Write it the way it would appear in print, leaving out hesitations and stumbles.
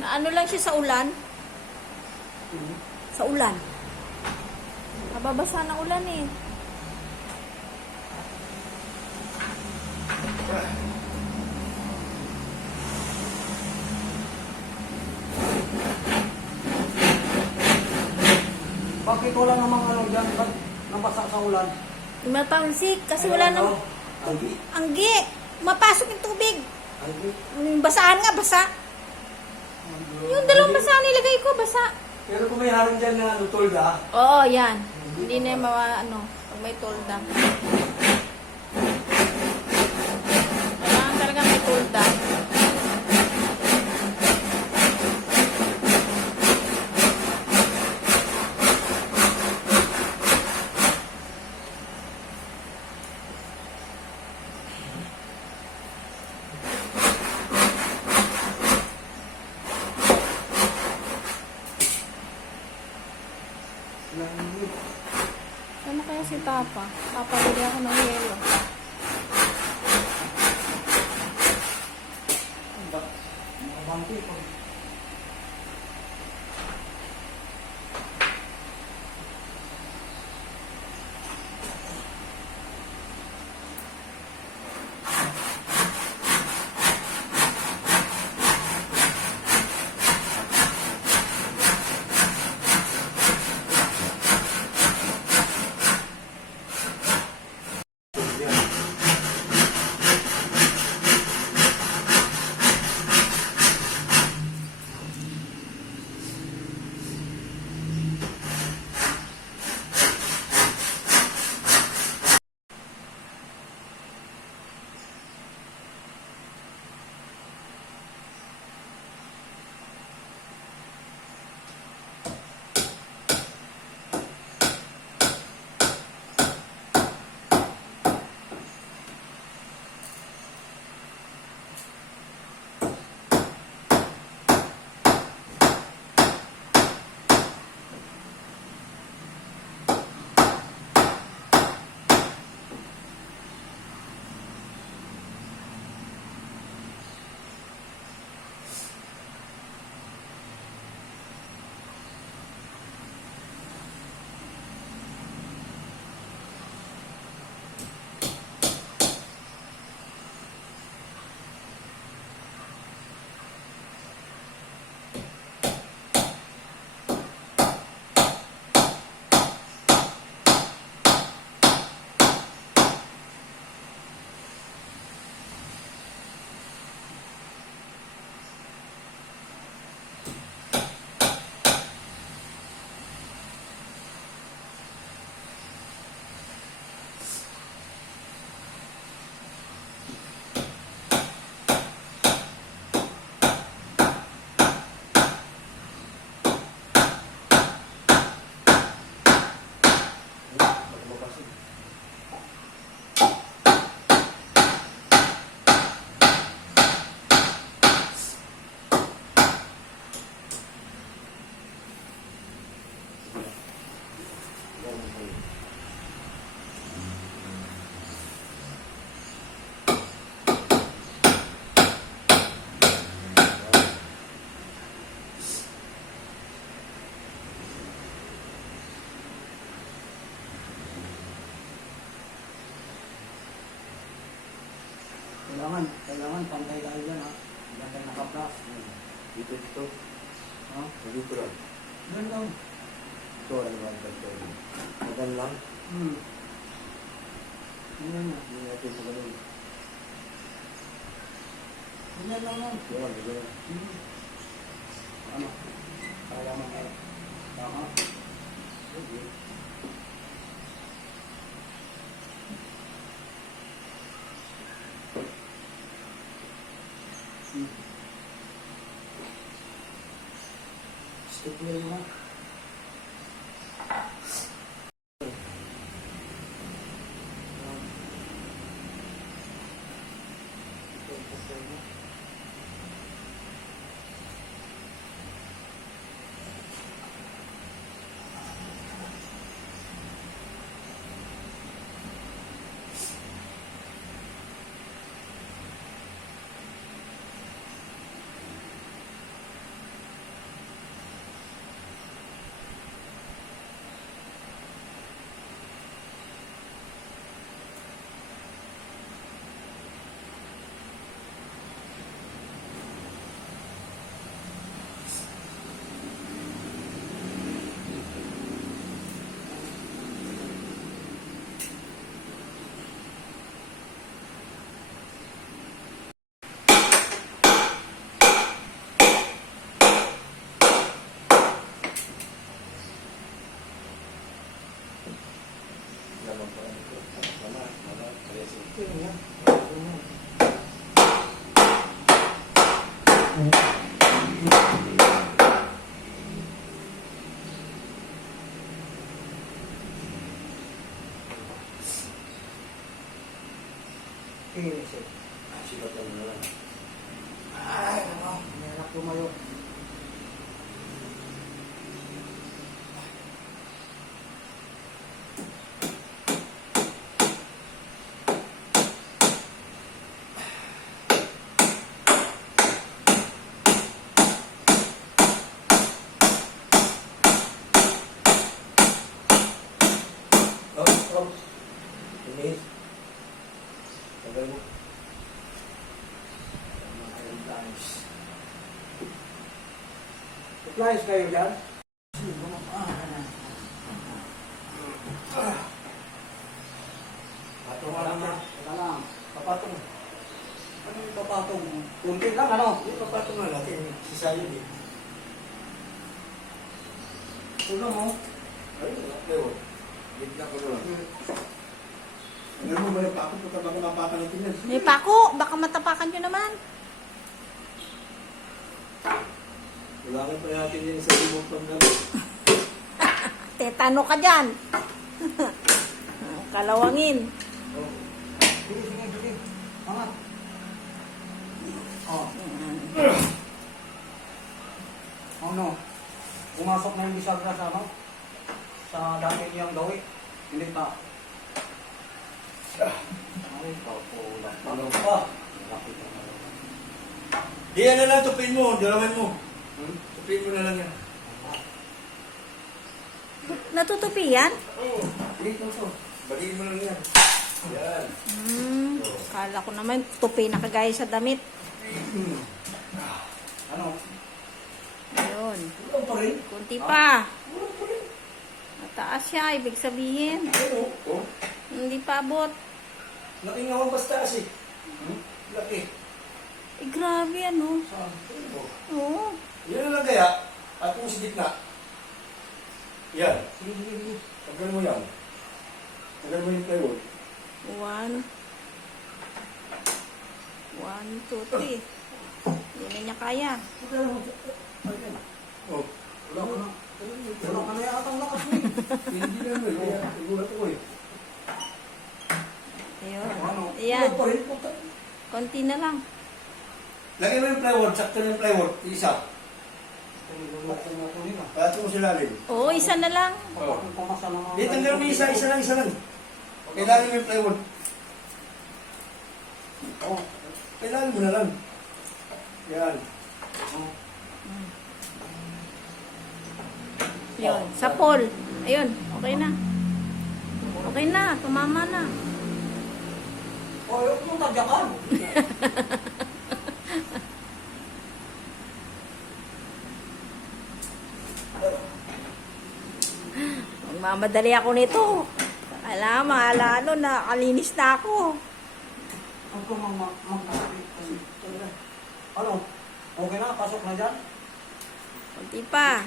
Na ano lang siya sa ulan. Sa ulan. Nababasa ng ulan eh. Bakit wala namang ano dyan? Ba't nabasa sa ulan? Mapansik kasi wala nang Algi. anggi. Mapasok yung tubig. Algi. Yung basahan nga, basa. Yung dalawang basahan nilagay ko, basa. Pero kung may harang dyan na ano, tolda, Oo, yan. Hindi na ano, pag may tolda. Kailangan talaga may tolda. Ano kaya si Papa? Papabili ako ng yelo. makabangki pa. Kailangan pantay tayo dyan ha. Pantay naka-plus. Dito. Ha? Dito lang. Yan lang. Ito, ano ba? Ito. Magan lang. Yan lang. Hindi natin sa ganun. Yan lang lang. Yan, ganun. Ano? Kaya mo ngayon. Tama. Okay. Stick mo yun ha. Supplies kayo dyan? Patong lang na. Teka lang. Papatong. Ano yung papatong? Kunti lang, ano? Hindi, papatong na natin. Si Sayo din. Tulo mo. Ay, pero. Bigla ko lang. Ano mo ba yung pakot? Pagka baka mapakan natin yan. May pako, baka matapakan nyo naman. Ulangin pa natin yan sa limong panggabi. Tetano ka dyan. Kalawangin. Oh. Sige, sige, sige. Angat. Oh. Ano? Pumasok na yung bisagra sa ano? Sa dati niyang gawi. Hindi pa. Ay, papulang. Ano pa? Di yan na lang, tupin mo. Dalaman mo. Tupin mo na lang yan. Natutupi yan? Oo. Dito to. Bagiin mo lang yan. Yan. Kala ko naman, tupi na kagaya sa damit. Ano? Ayun. Ulang pa rin? Kunti pa. Mataas siya, ibig sabihin. Ano? Oh. Hindi pa abot. Laki nga ang basta kasi. Laki. Eh, grabe ano. Saan? Oh. Oo. Yan na lang kaya. At kung sa gitna. Yan. Sige, sige, sige. Tagal mo yan. Tagal mo yung plywood. 1, 2, 3. Hindi na niya kaya. Oh. Wala ka na. Wala ka na yata ang lakas mo eh. Hindi na mo. Kaya igulat ako eh. Ayun. Ano? Ayan. Ulang pa rin. Puta. Konti na lang. Lagay mo yung plywood. Sakto yung plywood. Isa. Luksan mo ito nila. Kaya mo sila rin. Oo, isa na lang. Papakong pamasa ng mga... Di, tanggal mo yung isa. Isa lang. Isa lang. Kailangan mo yung plywood. Oh. Kailangan mo na lang. Yan. Oh. Yun. Sa pole. Ayun. Okay na. Okay na. Tumama na. Oh, yung tagyakan. Magmamadali ako nito. Alam, ano, nakalinis na ako. Ang magkakapit kasi. Ano? Okay na? Pasok na dyan? Konti pa.